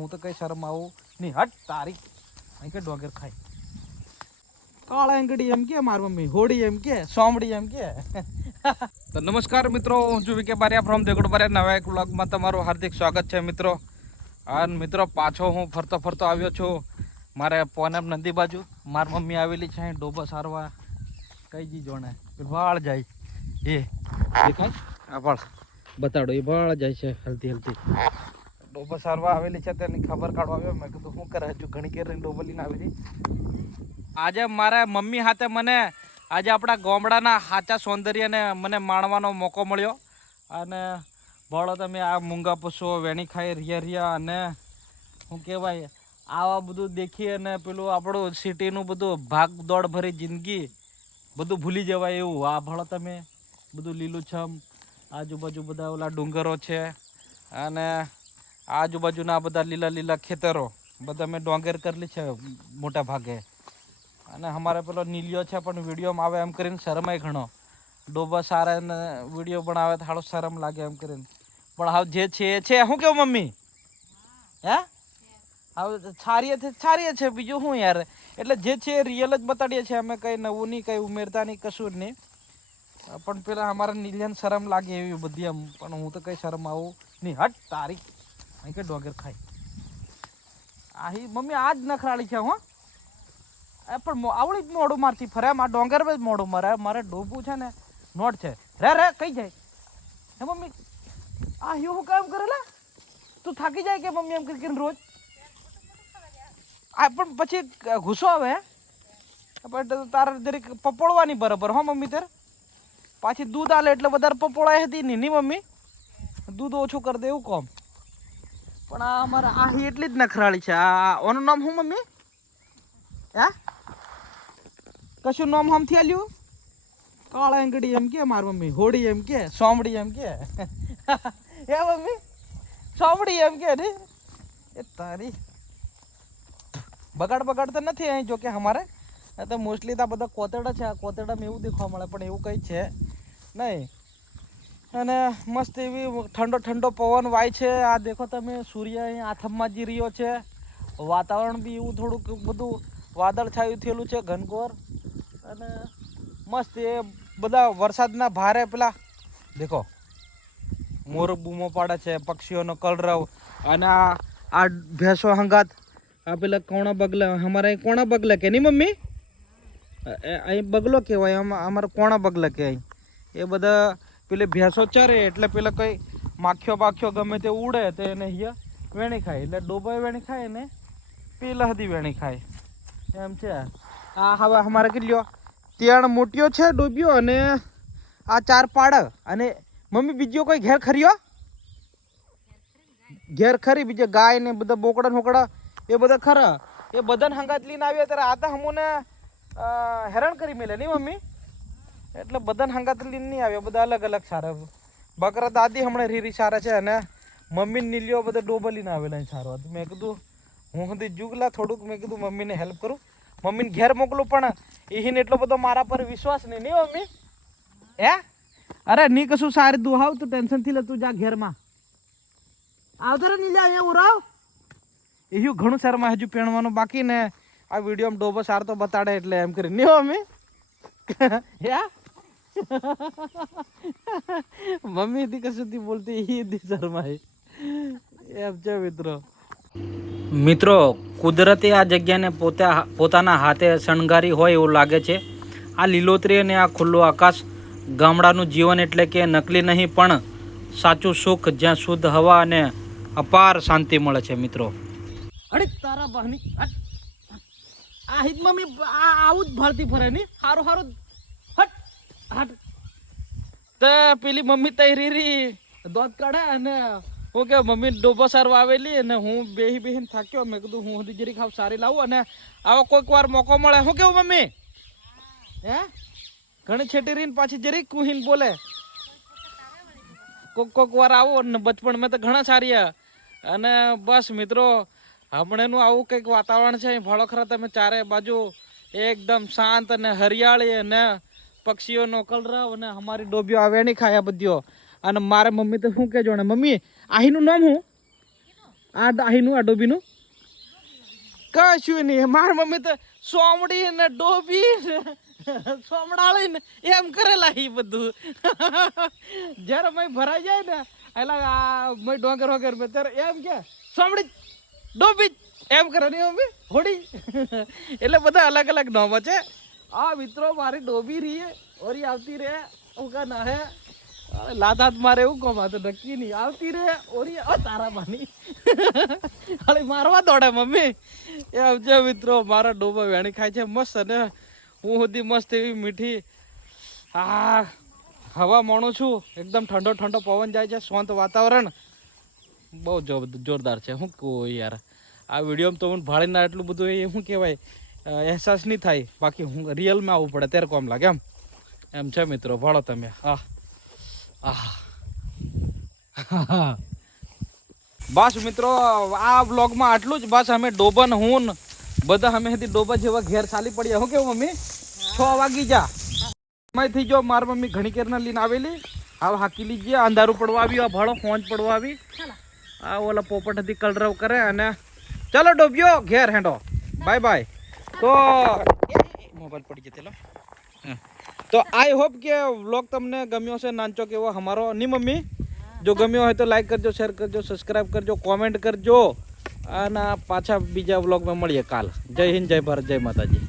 હું તો કઈ શરમ આવું નહીં. હટ તારી અહીં કે ડોગર ખાય કાળા આંગળી એમ કે મારી મમ્મી હોડી એમ કે સોમડી એમ કે. તો નમસ્કાર મિત્રો, હું છું વિકે બારિયા ફ્રોમ દેગડ બારિયા. નવા એક વ્લોગમાં તમારું હાર્દિક સ્વાગત છે મિત્રો. અને મિત્રો પાછો હું ફરતો આવ્યો છું મારે પોનેમ નદી બાજુ. મારી મમ્મી આવેલી છે અહીં ડોબા સારવા. કઈ જી જોણે વાળ જાય એ દેખાય આ વાળ બતાડો, એ વાળ જાય છે હલતી ડોબા સારવા આવેલી છે તેની ખબર કાઢવા આવ્યો. મેં કીધું શું કરે, હજુ ઘણી કેર ડોબા લઈને આવેલી. આજે મારા મમ્મી હાથે મને આજે આપણા ગામડાના સાચા સૌંદર્યને મને માણવાનો મોકો મળ્યો. અને ભળો તમે આ મૂંગા પશુઓ વેણી ખાઈ રહ્યા અને શું કહેવાય આવા બધું દેખી અને પેલું આપણું સિટીનું બધું ભાગ દોડ ભરી જિંદગી બધું ભૂલી જવાય એવું. આ ભળો તમે બધું લીલુંછમ, આજુબાજુ બધા ઓલા ડુંગરો છે અને આજુબાજુના બધા લીલા ખેતરો બધા મેં ડોંગર કરેલી છે મોટા ભાગે. અને અમારે પેલો નીલિયો છે પણ વિડીયોમાં આવે એમ કરીને શરમાય ઘણો. ડોબા સારા ને વિડીયો બનાવે તો સારો શરમ લાગે એમ કરીને. પણ હાવ જે છે એ છે. શું કેવું મમ્મી? હે હાવ છારીએ છે બીજું શું યાર. એટલે જે છે એ રિયલ જ બતાડીએ છીએ અમે, કંઈ નવું નહીં, કંઈ ઉમેરતા નહીં, કશું જ નહીં. પણ પેલા અમારા નીલિયાને શરમ લાગે એવી બધી એમ. પણ હું તો કંઈ શરમ આવું નહીં. હટ તારી અહીં કે ડોગર ખાય આહી મમ્મી આ જ નખરાળી છે. હો પણ આવડી જ મોડું મારથી ફરે આ ડોંગર જ મોડું મારે. મારે ડોબું છે ને નોટ છે રે કઈ જાય હે મમ્મી? આ એવું કામ કરેલા તું થાકી જાય કે મમ્મી એમ કરીને રોજ? આ પણ પછી ગુસ્સો આવે પણ તારે જરીક પપોળવાની બરાબર. હો મમ્મી તાર પાછી દૂધ આલે એટલે વધારે પપોળાય હતી નહીં મમ્મી, દૂધ ઓછું કરી દે એવું કોમ. પણ આ અમારે આ એટલી જ નખરાળી છે. આ ઓનું નામ શું મમ્મી? હે કશું નામ હમથી આલ્યું? કાળા આંગળી એમ કે મારી મમ્મી હોડી એમ કે સોમડી એમ કે. હે મમ્મી સોમડી એમ કે ને એ તારી બગાડ તો નથી અહીં. જો કે અમારે તો મોસ્ટલી તો બધા કોતરડા છે. આ કોતરડામાં એવું દેખવા મળે પણ એવું કંઈ છે નહીં. અને મસ્ત એવી ઠંડો પવન વાય છે. આ દેખો તમે સૂર્ય અહીં આથમમાં જી રહ્યો છે. વાતાવરણ બી એવું થોડુંક બધું વાદળ છાયું થયેલું છે ઘનઘોર. અને મસ્ત એ બધા વરસાદના ભારે પેલા દેખો મોર બૂમો પાડે છે, પક્ષીઓનો કલરવ. અને આ ભેંસો હંગાત આ પેલા કોણા બગલા, અમારે અહીં કોણા બગલા કે નહીં મમ્મી? અહીં બગલો કહેવાય, અમારે કોણા બગલા કે અહીં. એ બધા પેલી ભેંસો ચરે એટલે પેલા કંઈ માખ્યો બાખ્યો ગમે તે ઉડે તો એને અહીંયા વેણી ખાય. એટલે ડોબાય વેણી ખાય ને પેલા હદી વેણી ખાય એમ છે. આ હવે અમારે કેટલો 3 મોટીઓ છે ડોબ્યો અને આ 4 પાડ. અને મમ્મી બીજો કોઈ ઘેર ખર્યો? ઘેર ખરી બીજે ગાય ને બધા બોકડા નોકડા એ બધા ખરા. એ બધાને હંગાત લઈને આવ્યા ત્યારે આ તો અમોને હેરાન કરી મેલે નહીં મમ્મી? એટલે બધાને હંગાત લઈને નહીં આવ્યા, બધા અલગ સારા. બકરા દાદી હમણાં રીરી સારા છે અને મમ્મી નીલિયો બધા ડોબા લઈને આવેલા સારો. મેં કીધું હું સુધી જુગલા થોડુંક મેં કીધું મમ્મીને હેલ્પ કરું, મમ્મીને ઘેર મોકલું. પણ એને એટલો બધો મારા પર વિશ્વાસ નહીં મમ્મી. હે અરે નહીં કશું સારી દુહાવ તું ટેન્શન થી લે, તું જા ઘેરમાં આવતો રે નીલા અહીંયા ઉરાવ. એવું ઘણું સારમાં હજુ પહેણવાનું બાકી ને આ વિડીયોમાં ડોબો સાર તો બતાડે એટલે એમ કરી નહીં મમ્મી. હે મમ્મી થી કશું બોલતી એ દી શર્માય એમ છે મિત્રો. કુદરતે આ જગ્યાને પોતાના હાથે શણગારી હોય એવું લાગે છે. આ લીલોતરી અને આ ખુલ્લું આકાશ, ગામડાનું જીવન એટલે કે નકલી નહીં પણ સાચું સુખ, જ્યાં શુદ્ધ હવા અને અપાર શાંતિ મળે છે મિત્રો. અરે તારા બહની આ હિત મમ્મી આવું જ ભરતી ફરે ની હારું હટ તે પેલી મમ્મી તૈરી દોત કાઢે અને હું કે મમ્મી ડોબો સારવા આવેલી અને હું બેહીને થાક્યો. મેં કીધું હું હજી જરીક સારી લાવું અને આવો કોઈક વાર મોકો મળે. શું કેવું મમ્મી? હે ઘણી છેટી રહીને પાછી જરીક કુહીન બોલે. કોક વાર આવો ને બચપણ મેં તો ઘણા સારી. અને બસ મિત્રો હમણાંનું આવું કંઈક વાતાવરણ છે. ભળો ખરા તમે ચારે બાજુ એકદમ શાંત અને હરિયાળી અને પક્ષીઓનો કલરવ અને અમારી ડોબીઓ આવે નહીં ખાયા બધીઓ. અને મારે મમ્મી તો શું કહેજો ને મમ્મી આહીનું નામ હું આ ડાહીનું આ ડોબીનું કશું નહીં. મારી મમ્મી તો સોમડી ને ડોબી સોમડાળી ને એમ કરેલા એ બધું. જયારે મય ભરાઈ જાય ને એટલે મય ડોંગર વગર મેં ત્યારે એમ કે સોમડી ડોબી એમ કરે ને મમ્મી હોડી. એટલે બધા અલગ અલગ નામ છે. આ મિત્રો મારી ડોબી રહી ઓરી આવતી રે ઉકા ના હે લાત હાથ મારે એવું કોમ તો નક્કી નહીં આવતી રે ઓરી તારા માની અરે મારવા દોડે મમ્મી. એમ છે મિત્રો મારા ડોબા વેણી ખાય છે મસ્ત અને હું સુધી મસ્ત એવી મીઠી હવા માણું છું. એકદમ ઠંડો ઠંડો પવન જાય છે, શાંત વાતાવરણ બહુ જોરદાર છે. શું કહું યાર, આ વિડીયોમાં તો હું ભાળીને એટલું બધું એ શું કહેવાય અહેસાસ નહીં થાય, બાકી હું રિયલમાં આવવું પડે ત્યારે કોમ લાગે એમ છે મિત્રો. ભાળો તમે. બસ મિત્રો આ વ્લોગમાં આટલું જ. બસ અમે ડોબન હું બધા અમે ડોબા જેવા ઘેર ચાલી પડ્યા. શું કેવું મમ્મી 6 વાગી જા સમયથી જો મારી મમ્મી ઘણી કેરના લઈને આવેલી. હવે હાકી લીજીએ. અંધારું પડવા આવ્યું, આ ભાડો ફોંજ પડવા આવી. આ ઓલા પોપટ હતી કલરવ કરે અને ચલો ડોબ્યો ઘેર હેંડો બાય બાય. તો મોબાઈલ પડી જતેલો. તો આઈ હોપ કે વ્લોગ તમને ગમ્યો છે નાનચો કેવો અમારો ની મમ્મી. જો ગમ્યો હોય તો લાઈક કરજો, શેર કરજો, સબસ્ક્રાઈબ કરજો, કોમેન્ટ કરજો અને પાછા બીજા વ્લોગમાં મળીએ કાલ. જય હિન્દ, જય ભારત, જય માતાજી.